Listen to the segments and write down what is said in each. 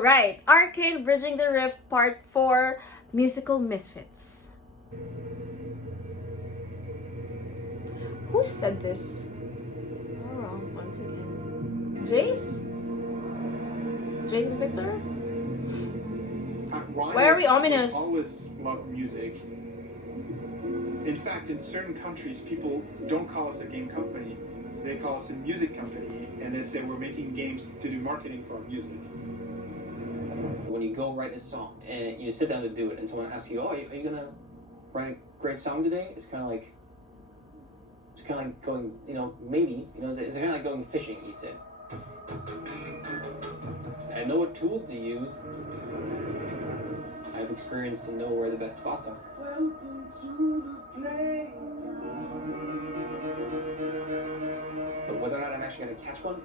Alright, Arcane Bridging the Rift Part 4, Musical Misfits. Who said this? Oh, wrong once again. Jace? Jace and Victor? Why are we ominous? I always love music. In fact, in certain countries, people don't call us a game company. They call us a music company, and they say we're making games to do marketing for our music. When you go write a song and you sit down to do it, and someone asks you, "Oh, are you gonna write a great song today?" It's kind of like going, maybe, it's kind of like going fishing. He said, "I know what tools to use. I have experience to know where the best spots are." Welcome to the play. But whether or not I'm actually gonna catch one.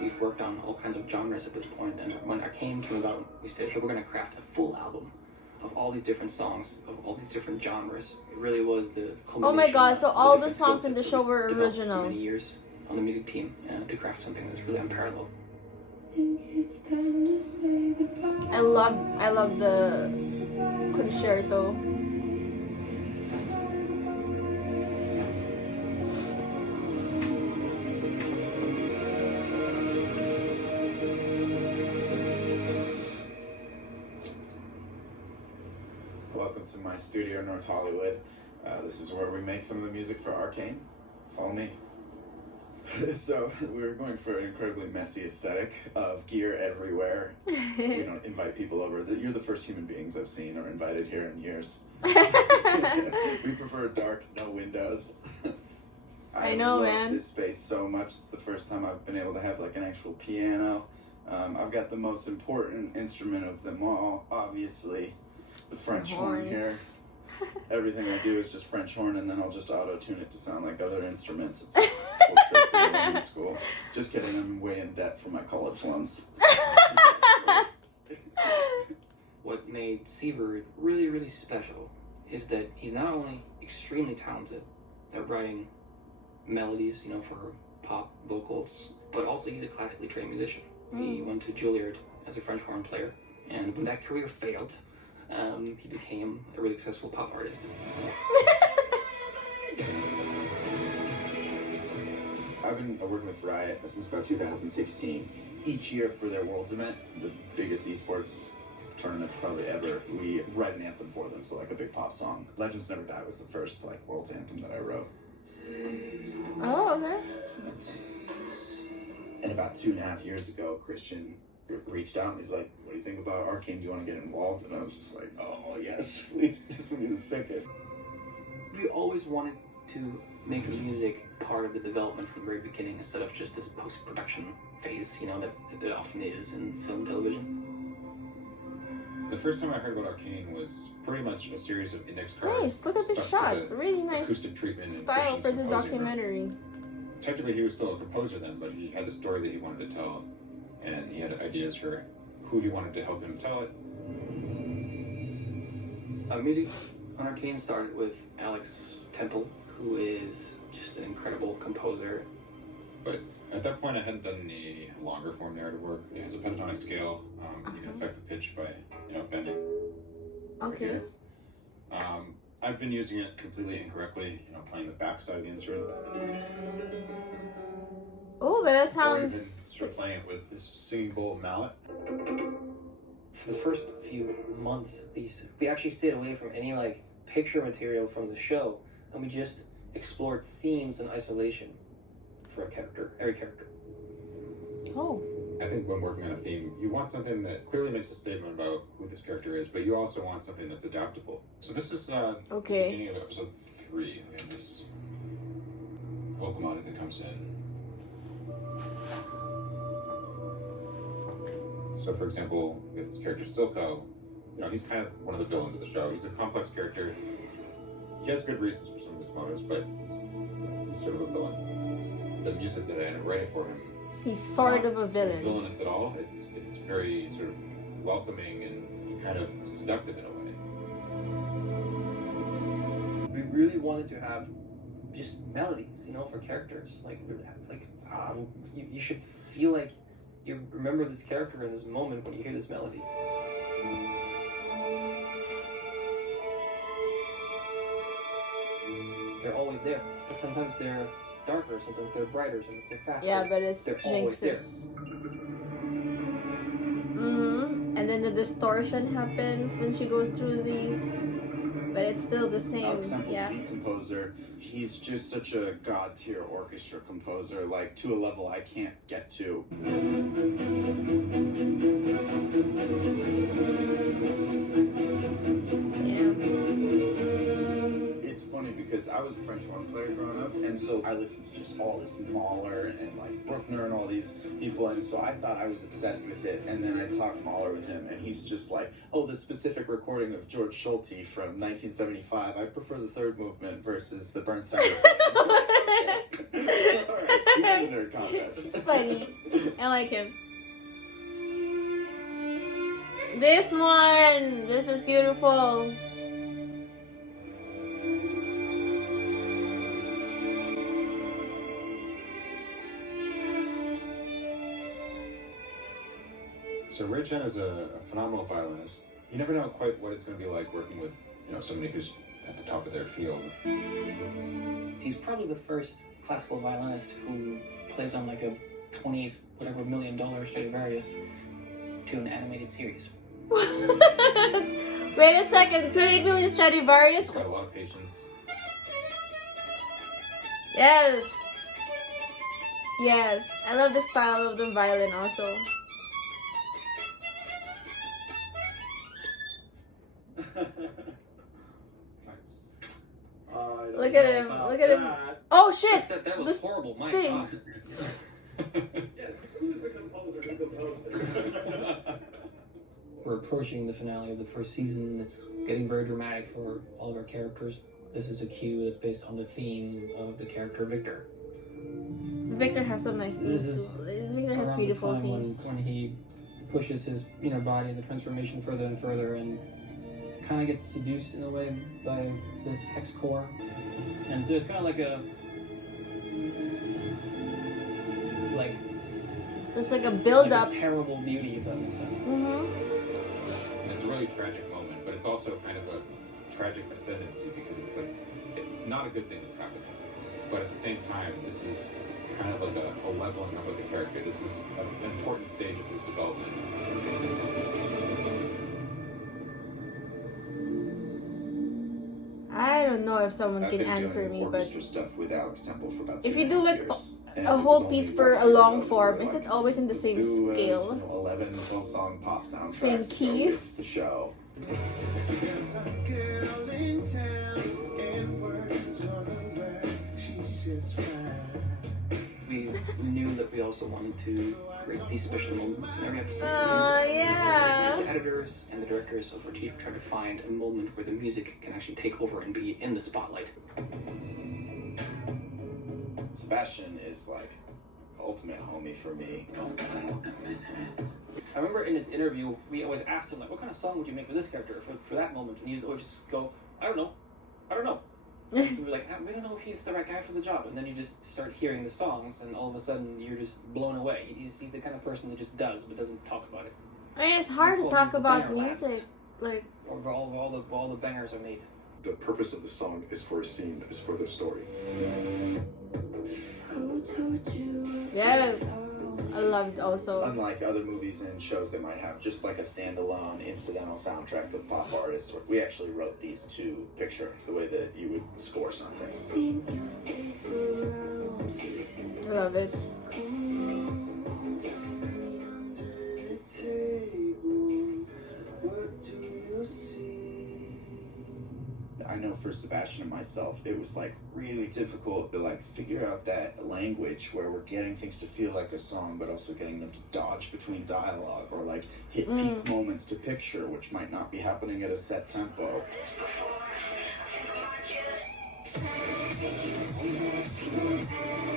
We've worked on all kinds of genres at this point, and when Arcane came about, we said, hey, we're going to craft a full album of all these different songs, of all these different genres. It really was the culmination. Oh my god, so all the songs in the show were original. original. Many years on the music team to craft something that's really unparalleled. I love the concerto. Welcome to my studio in North Hollywood. This is where we make some of the music for Arcane. Follow me. So we're going for an incredibly messy aesthetic of gear everywhere. We don't invite people over. You're the first human beings I've seen or invited here in years. We prefer dark, no windows. I know, love man. This space so much. It's the first time I've been able to have like an actual piano. I've got the most important instrument of them all, obviously. The French horn here. Everything I do is just French horn, and then I'll just auto-tune it to sound like other instruments. It's a whole trick to learn in school. Just kidding, I'm way in debt for my college loans. What made Seaver really, really special is that he's not only extremely talented at writing melodies, for pop vocals, but also he's a classically trained musician. He went to Juilliard as a French horn player, and when that career failed, he became a really successful pop artist. I've been working with Riot since about 2016. Each year for their Worlds event, the biggest esports tournament probably ever, we write an anthem for them, so like a big pop song. Legends Never Die was the first Worlds anthem that I wrote. Oh, okay. And about 2.5 years ago, Christian reached out and he's like, what do you think about Arcane? Do you want to get involved? And I was just like, oh yes, please, this will be the sickest. We always wanted to make music part of the development from the very beginning instead of just this post-production phase, that it often is in film and television. The first time I heard about Arcane was pretty much a series of index cards. Nice, look at the shots. Really nice acoustic treatment and style for the Christian's composing documentary. Technically, he was still a composer then, but he had the story that he wanted to tell, and he had ideas for who he wanted to help him tell it. Music on Arcane started with Alex Temple, who is just an incredible composer. But at that point, I hadn't done any longer form narrative work. It has a pentatonic scale. You can affect the pitch by, bending. Okay. I've been using it completely incorrectly, playing the back side of the instrument. Oh, but that Or even sounds... start playing it with this singing bowl mallet. For the first few months, at least, we actually stayed away from any picture material from the show, and we just explored themes in isolation for every character. Oh. I think when working on a theme, you want something that clearly makes a statement about who this character is, but you also want something that's adaptable. So this is the beginning of episode 3. We have this vocal melody that comes in. So for example, we have this character Silco. He's kind of one of the villains of the show. He's a complex character. He has good reasons for some of his motives, but he's sort of a villain. The music that I ended up writing for him, He's sort of a villain. Villainous at all. It's very sort of welcoming and kind of seductive in a way. We really wanted to have just melodies, for characters. You should feel like you remember this character in this moment when you hear this melody. They're always there, but sometimes they're darker, sometimes they're brighter, sometimes they're faster. Yeah, but it's they're always there. Jinx's. And then the distortion happens when she goes through these, but it's still the same. Alex Semple, Yeah. the lead composer, he's just such a god tier orchestra composer, like to a level I can't get to. It's funny because I was a French horn player growing up, and so I listened to just all this Mahler and like Bruckner and all these people, and so I thought I was obsessed with it. And then I talked Mahler with him, and he's just like, "Oh, the specific recording of George Schulte from 1975. I prefer the third movement versus the Bernstein." All right, we got the nerd contest. It's funny. I like him. This one! This is beautiful. So Ray Chen is a phenomenal violinist. You never know quite what it's going to be like working with, somebody who's at the top of their field. He's probably the first classical violinist who plays on like a $20 million Stradivarius to an animated series. Wait a second, 20 million Stradivarius? He's got a lot of patience. Yes. Yes. I love the style of the violin also. Look at him. Look at him. Oh shit! That was This horrible. My thing. God. Yes, who's the composer who composed it? We're approaching the finale of the first season. It's getting very dramatic for all of our characters. This is a cue that's based on the theme of the character Victor. Victor has some nice themes This is too. Victor has Around beautiful the time themes. when he pushes his inner body and the transformation further and further, and kind of gets seduced in a way by this hex core. And there's kind of like There's like a build up. a terrible beauty, if that makes sense. And it's a really tragic moment, but it's also kind of a tragic ascendancy because it's not a good thing that's happening. But at the same time, this is kind of like a leveling up of the character. This is an important stage of his development. I don't know if someone I've can been answer doing me, but orchestra stuff with Alex Temple for about if 2.5 you do like years. And a it whole was piece only for 1 a year long ago form, we were is like, it always in the let's same do a, scale? 11 full song pop soundtrack Same to go key? with the show. There's a girl in town, and words on her back, she's just fine. We knew that we also wanted to create these special moments in every episode. Yeah. The editors and the directors of our team tried to find a moment where the music can actually take over and be in the spotlight. Sebastien is like ultimate homie for me. I remember in this interview, we always asked him, like, what kind of song would you make for this character, for that moment? And he would always just go, I don't know. So we were like, we don't know if he's the right guy for the job. And then you just start hearing the songs, and all of a sudden, you're just blown away. He's the kind of person that just does, but doesn't talk about it. I mean, it's hard to Well, talk he's the about banger lass. music. Like, Or all the bangers are made. The purpose of the song is for a scene, is for the story. yes. I love it also. Unlike other movies and shows that might have just like a standalone incidental soundtrack of pop artists, we actually wrote these to picture the way that you would score something. I love it. I know for Sebastien and myself, it was like really difficult to like figure out that language where we're getting things to feel like a song, but also getting them to dodge between dialogue or like hit peak moments to picture, which might not be happening at a set tempo.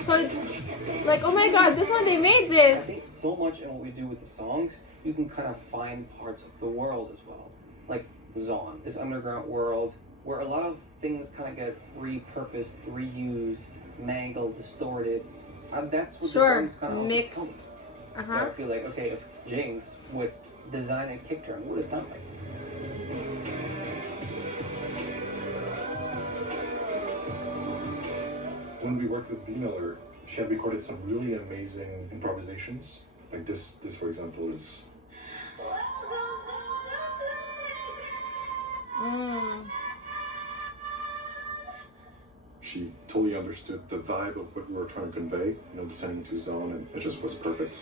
So it's like, oh my god, this one they made I think this. so much in what we do with the songs, you can kind of find parts of the world as well. Like Zon, this underground world where a lot of things kind of get repurposed, reused, mangled, distorted. That's what the drums kind of mixed. I feel like, okay, if Jinx would design a kick drum, what would it sound like? When we worked with B. Miller, she had recorded some really amazing improvisations. Like this for example, is... She totally understood the vibe of what we were trying to convey, you know, descending into zone, and it just was perfect.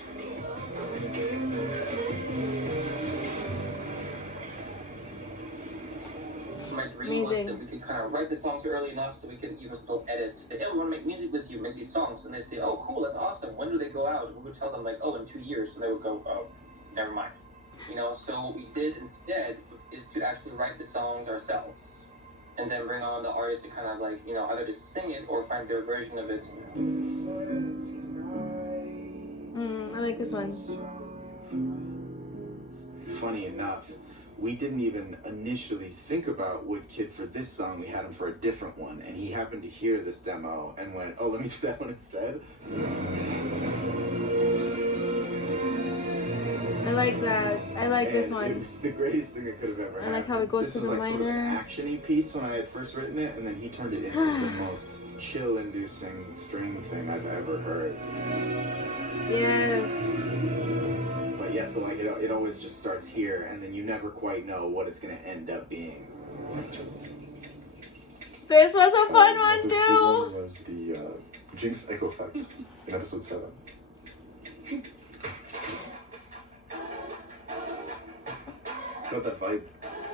My dream was that we could kind of write the songs early enough so we could even still edit. If they want to make music with you, make these songs, and they say, oh, cool, that's awesome. When do they go out? And we would tell them, like, oh, in 2 years. And they would go, oh, never mind. You know, so what we did instead is to actually write the songs ourselves. And then bring on the artist to kind of like, you know, either just sing it or find their version of it. I like this one. Funny enough, we didn't even initially think about Woodkid for this song. We had him for a different one, and he happened to hear this demo and went, oh, let me do that one instead. I like that. I like this one. It was the greatest thing I could have ever had. I like how it goes to the This was like sort of an minor. action-y piece when I had first written it, and then he turned it into the most chill-inducing string thing I've ever heard. Yes. But yeah, so like it always just starts here, and then you never quite know what it's gonna end up being. This was a fun one The big too. one was the Jinx Echo Effect in episode 7. Got that vibe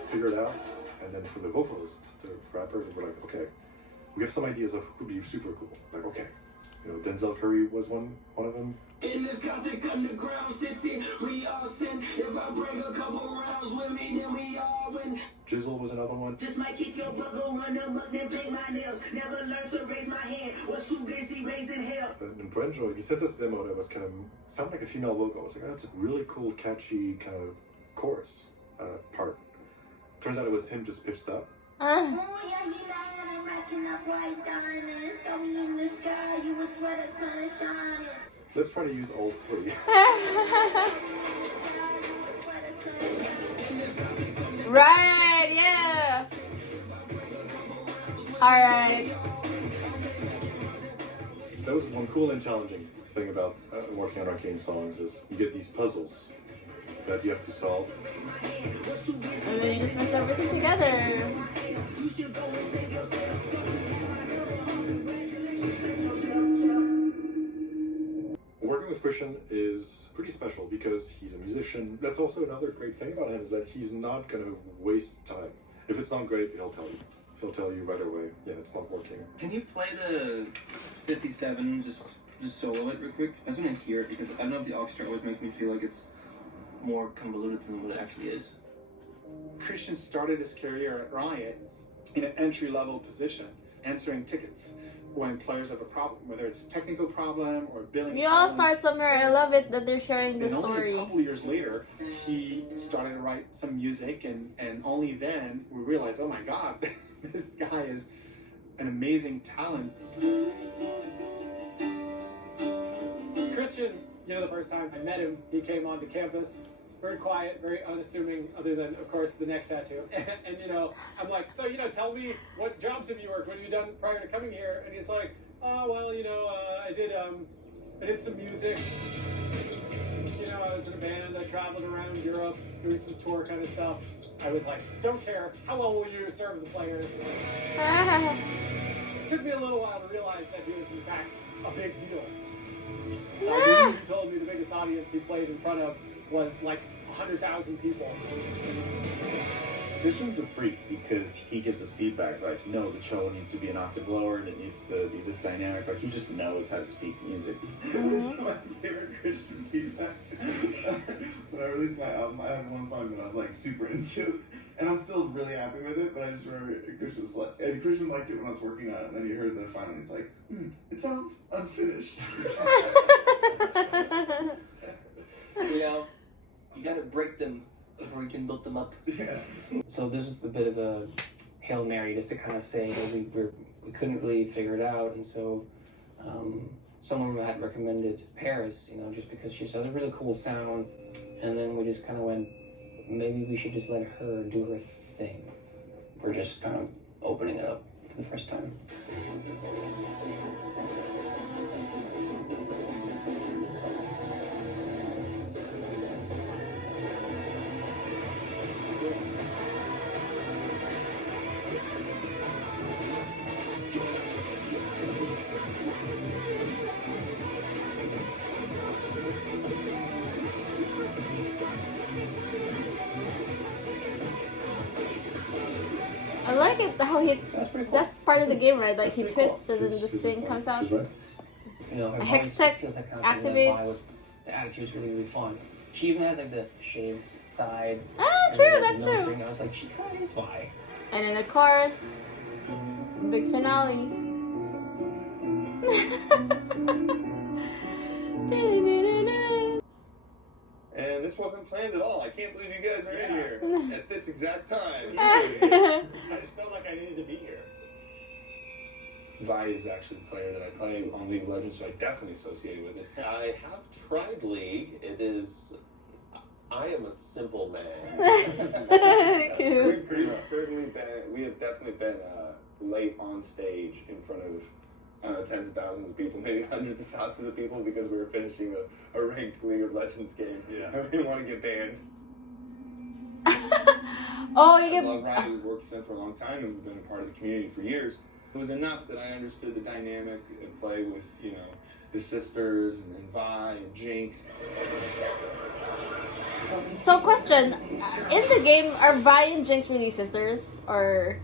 figured out, and then for the vocalist, the rappers, we're like, okay, we have some ideas of who could be super cool. Like, okay, you know, Denzel Curry was one of them. In this Gothic underground city, we all sin. If I bring a couple rounds with me, then we all win. Jizzle was another one. Just might kick your butt, go run them up, then paint my nails. Never learned to raise my hand, was too busy raising hell. And Brenjo, he sent this demo that was kind of sounded like a female vocal. I was like, oh, that's a really cool, catchy kind of chorus part. Turns out it was him just pitched up. Oh yeah, you lying and racking up white diamonds. Throw me in the sky, you would swear the sun is shining. Let's try to use all three. Right, yeah. Alright. That was one cool and challenging thing about working on Arcane songs is you get these puzzles that you have to solve. And then you just mix everything together. Working with Christian is pretty special because he's a musician. That's also another great thing about him is that he's not going to waste time. If it's not great, he'll tell you. He'll tell you right away, yeah, it's not working. Can you play the 57, just solo it real quick? I just want to hear it because I don't know if the aux track always makes me feel like it's more convoluted than what it actually is. Christian started his career at Riot in an entry-level position, answering tickets when players have a problem, whether it's a technical problem or billing. We all start somewhere. I love it that they're sharing the And only story. a couple of years later, he started to write some music, and only then we realized, oh my God, this guy is an amazing talent. Christian, you know, the first time I met him, he came onto campus, very quiet, very unassuming, other than, of course, the neck tattoo. And you know, I'm like, so, you know, tell me, what jobs have you worked? What have you done prior to coming here? And he's like, oh, well, you know, I did some music. You know, I was in a band, I traveled around Europe, doing some tour kind of stuff. I was like, don't care, how well will you serve the players? It took me a little while to realize that he was, in fact, a big deal. He told me the biggest audience he played in front of was like 100,000 people. Christian's a freak because he gives us feedback like, no, the cello needs to be an octave lower and it needs to be this dynamic. Like, he just knows how to speak music. This is my favorite Christian feedback. When I released my album, I had one song that I was like super into, and I'm still really happy with it, but I just remember Christian was like, and Christian liked it when I was working on it, and then he heard the final, he's like, it sounds unfinished. You know, you gotta break them before you can build them up. Yeah. So this is a bit of a Hail Mary just to kind of say that we couldn't really figure it out, and so someone had recommended Paris, you know, just because she has a really cool sound, and then we just kind of went, maybe we should just let her do her thing. We're just kind of opening it up for the first time. I like it how that's part of the game, right? Like he twists and then the thing comes out. You know, A hex tech activates. The attitude's really, really fun. She even has like the shaved side. Ah, true, that's true. I was like, she kind of is why. And then of course, big finale. And this wasn't planned at all. I can't believe you guys are in here at this exact time. I just felt like I needed to be here. Vi is actually the player that I play on League of Legends, so I definitely associate with it. I have tried League. It is... I am a simple man. We've pretty much certainly been... We have definitely been late on stage in front of tens of thousands of people, maybe hundreds of thousands of people, because we were finishing a ranked League of Legends game. Yeah. And we didn't want to get banned. Oh, you get... I love Ryan. We've worked with them for a long time, and we've been a part of the community for years. It was enough that I understood the dynamic and play with, you know, his sisters and Vi and Jinx. So question, in the game, are Vi and Jinx really sisters, or?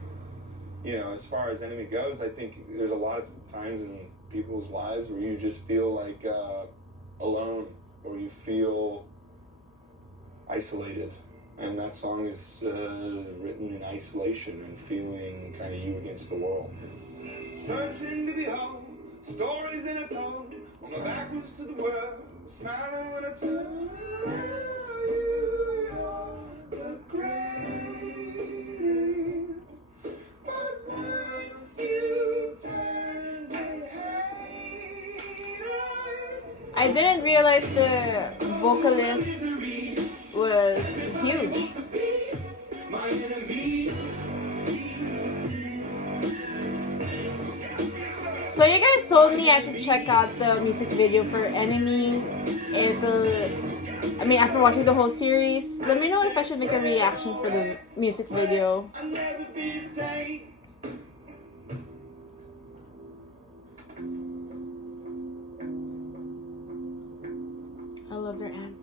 You know, as far as enemy goes, I think there's a lot of times in people's lives where you just feel like alone, or you feel isolated. And that song is written in isolation and feeling kind of you against the world. Searching to behold stories in a told on my backwards to the world, smiling when I turn. The greatest, but once you turn, they hate us. I didn't realize the vocalist was huge. My enemy. So you guys told me I should check out the music video for Enemy. I mean, after watching the whole series, let me know if I should make a reaction for the music video. I'll never be the same. I love your amp.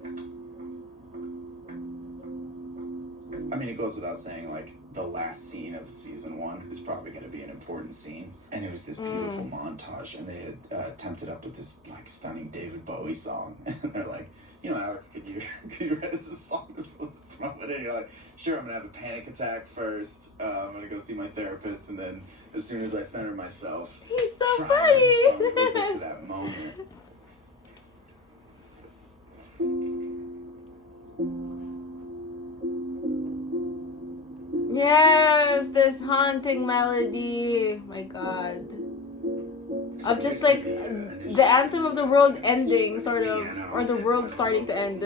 I mean, it goes without saying, like, the last scene of season 1 is probably going to be an important scene. And it was this beautiful montage, and they had temped it up with this, like, stunning David Bowie song. And they're like, you know, Alex, could you write us a song to fill this moment? And you're like, sure, I'm going to have a panic attack first. I'm going to go see my therapist, and then as soon as I center myself, he's so try funny. to song music to that moment. Yes, this haunting melody. My God. Of just like the anthem of the world ending, sort of, or the world starting to end.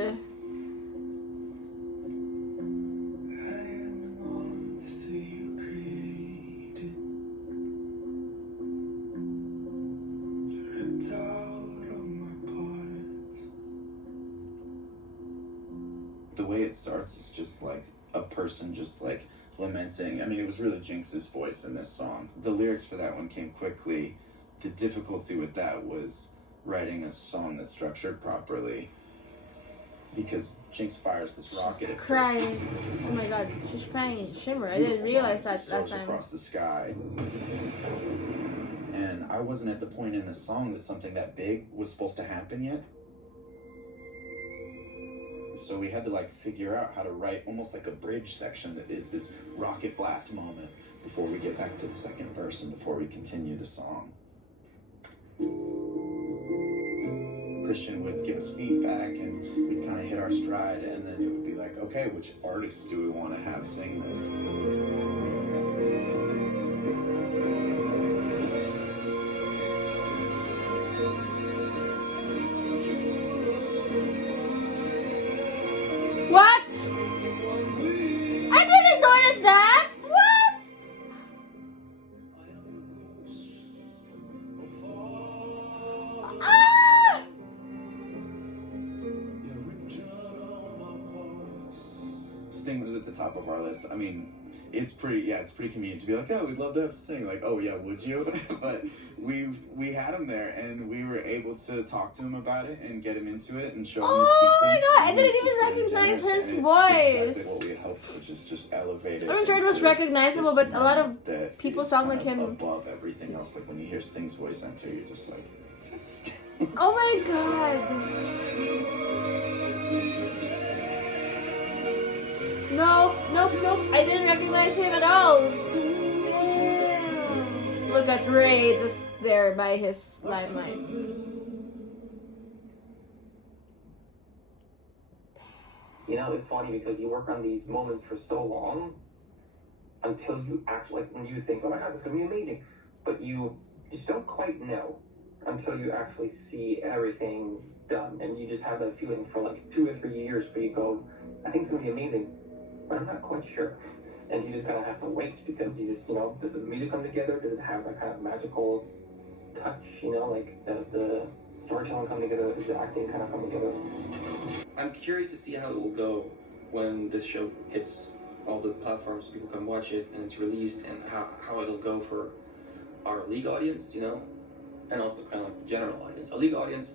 The way it starts is just like a person just like lamenting. I mean, it was really Jinx's voice in this song. The lyrics for that one came quickly. The difficulty with that was writing a song that's structured properly, because Jinx fires this rocket. She's at crying. first. Oh my God, she's crying. Shimmer. I didn't realize that last time. Across the sky. And I wasn't at the point in the song that something that big was supposed to happen yet. So we had to like figure out how to write almost like a bridge section that is this rocket blast moment before we get back to the second verse and before we continue the song. Christian would give us feedback and we'd kind of hit our stride, and then it would be like, okay, which artists do we want to have sing this? Sting was at the top of our list. I mean, it's pretty convenient to be like, oh, we'd love to have Sting. Like, oh yeah, would you? But we had him there, and we were able to talk to him about it and get him into it and show him his sequence. Oh my god, I And he didn't was even just really recognize generous, his and it did voice. exactly what we had hoped, which is just elevate it. I'm sure it was into recognizable, this but a lot of moment that people is sound kind like of him. above everything else. Like when you hear Sting's voice enter, you're just like, is that Sting? Oh my god. Nope. I didn't recognize him at all. Damn. Look at Ray just there by his limelight. You know, it's funny because you work on these moments for so long until you actually, like, when you think, oh my god, this is going to be amazing. But you just don't quite know until you actually see everything done. And you just have that feeling for like 2 or 3 years where you go, I think it's going to be amazing, but I'm not quite sure. And you just kind of have to wait because you just, you know, does the music come together? Does it have that kind of magical touch? You know, like, does the storytelling come together? Does the acting kind of come together? I'm curious to see how it will go when this show hits all the platforms so people can watch it and it's released, and how it'll go for our League audience, you know, and also kind of like the general audience. A League audience,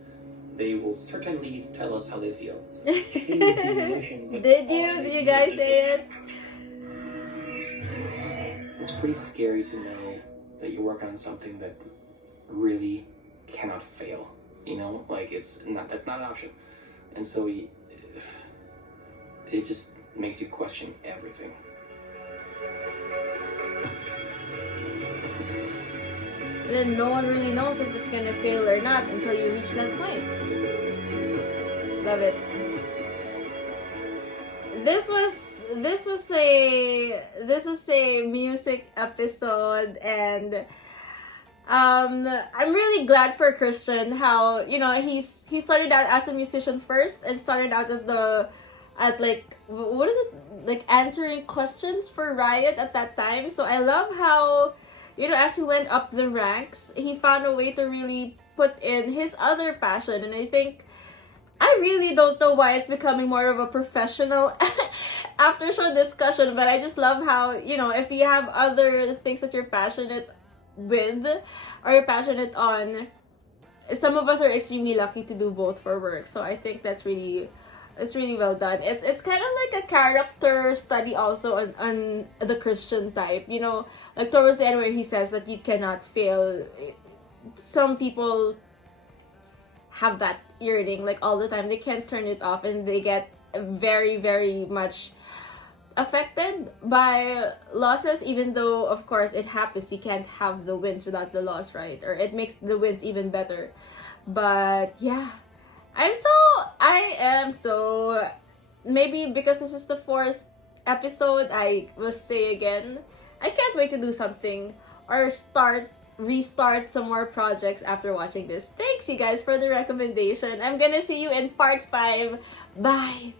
they will certainly tell us how they feel. Did you guys say it? It's pretty scary to know that you're working on something that really cannot fail. You know, like that's not an option. And so it just makes you question everything. And then no one really knows if it's gonna fail or not until you reach that point. Love it. This was a music episode, and I'm really glad for Christian how, you know, he started out as a musician first and started out at like, what is it, like answering questions for Riot at that time. So I love how, you know, as he went up the ranks, he found a way to really put in his other passion. And I think, I really don't know why it's becoming more of a professional after show discussion, but I just love how, you know, if you have other things that you're passionate with or you're passionate on, some of us are extremely lucky to do both for work. So I think it's really well done. It's kind of like a character study also on the Christian type, you know, like towards the end where he says that you cannot fail. Some people have that yearning like all the time, they can't turn it off, and they get very, very much affected by losses, even though of course it happens. You can't have the wins without the loss, right? Or it makes the wins even better. But yeah, I am so maybe because this is the 4th episode, I will say again, I can't wait to do something or restart some more projects after watching this. Thanks you guys for the recommendation. I'm gonna see you in part 5. Bye.